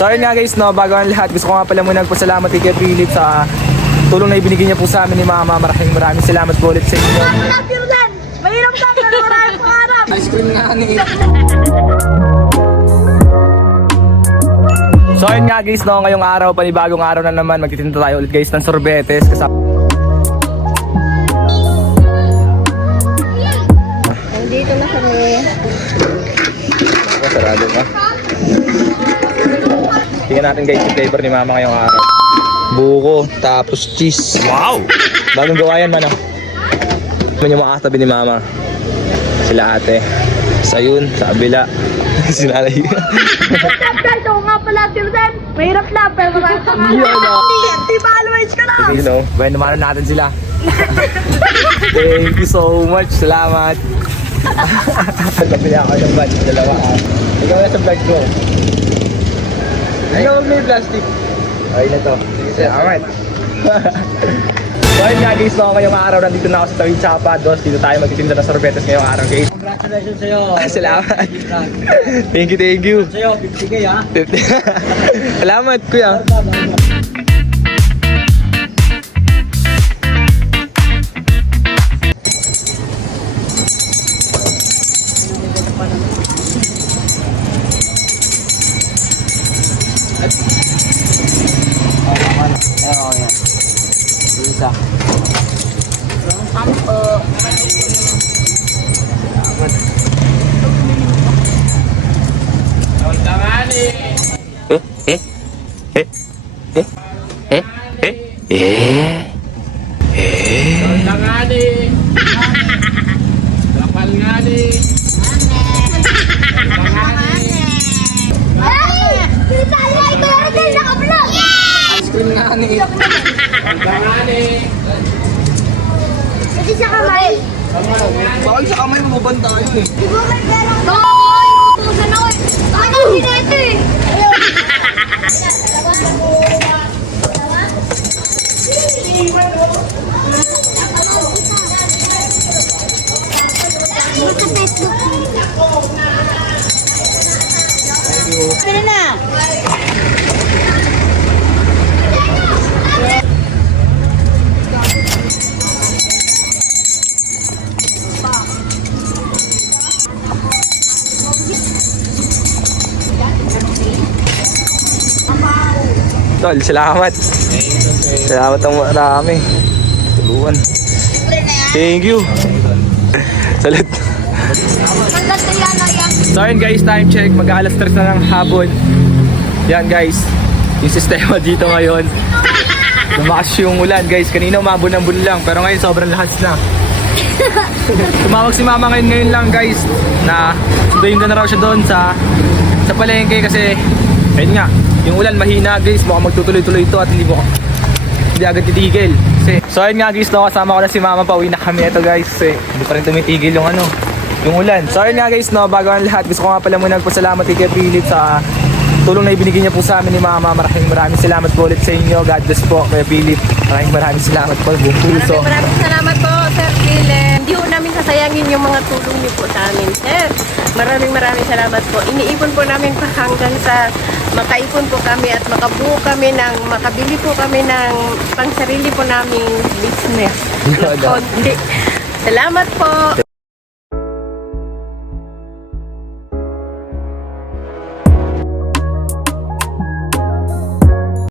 So ayun nga guys, no, bago ang lahat, gusto ko nga pala muna nagpasalamat kay Kuya Philip sa tulong na ibinigay niya po sa amin ni Mama. Maraming salamat po ulit sa inyo. Mahirap lang na maraming pangarap. Ice cream nga ni. So ayun nga guys, no, ngayong araw, panibagong araw na naman, magtitinda tayo ulit guys ng sorbetes. Nandito na kami. Sarado pa. Tingnan natin guys yung flavor ni Mama ngayong araw. Buko, tapos cheese. Wow! Bagong gawa yan man ah. Yung mga katabi ni Mama. Sila ate. Sa yun, sa abila. Sila lagi. Guys, ako nga pala, Tilden. Mahirap lang, pero maraming pangarap. Di ba, always ka na? You know, bueno naman natin sila. Thank you so much. Salamat. Nabili ako ng bag, dalawa ha. Ikaw na sa vlog ko. Ikaw may plastic. Ay na to. Sige sir, alright. So ayun nga guys, no, ngayong araw nandito na ako sa Tawid Sapados. Dito tayo magtitinda ng sorbetes ngayong araw guys. Congratulations sa'yo. Salamat. Thank you. Sa'yo, 50k ha. Salamat kuya. Isa. Kasi sa kamay. Bakit sa kamay mo ba tayo eh? Di ba may pera ko? Tumasan ako eh. Ano sinete eh? Sa Facebook. Pwede na. Tol, salamat. Salamat ang marami. Tulungan. Thank you. Salut. So yun guys, time check. Mag-aalas 3 na ng hapon. Yan guys, yung sistema dito ngayon. Lumakas yung ulan guys. Kanina umabon-ambon lang, pero ngayon sobrang lakas na. Tumawag si Mama ngayon lang guys na sunduin ko na raw siya doon sa palengke kasi ayun nga, yung ulan mahina guys, baka magtutuloy-tuloy ito at hindi agad titigil. So ayun nga guys, no, kasama ko na si Mama, pauwi na kami. Ito guys, hindi pa rin tumitigil yung ulan. So ayun nga guys, no, bago ang lahat, gusto ko nga pala muna nagpasalamat kay Kuya Philip sa tulong na ibinigay niya po sa amin ni Mama. Maraming salamat po ulit sa inyo. God bless po Kuya Philip. Maraming salamat po. Buong puso. Maraming salamat po, Sir Philip. Hindi po namin sasayangin yung mga tulong niyo po sa amin, Sir. Maraming salamat po. Iniipon po namin pa hanggang sa makaipon po kami at makabili po kami ng pangsarili po naming business. Salamat po.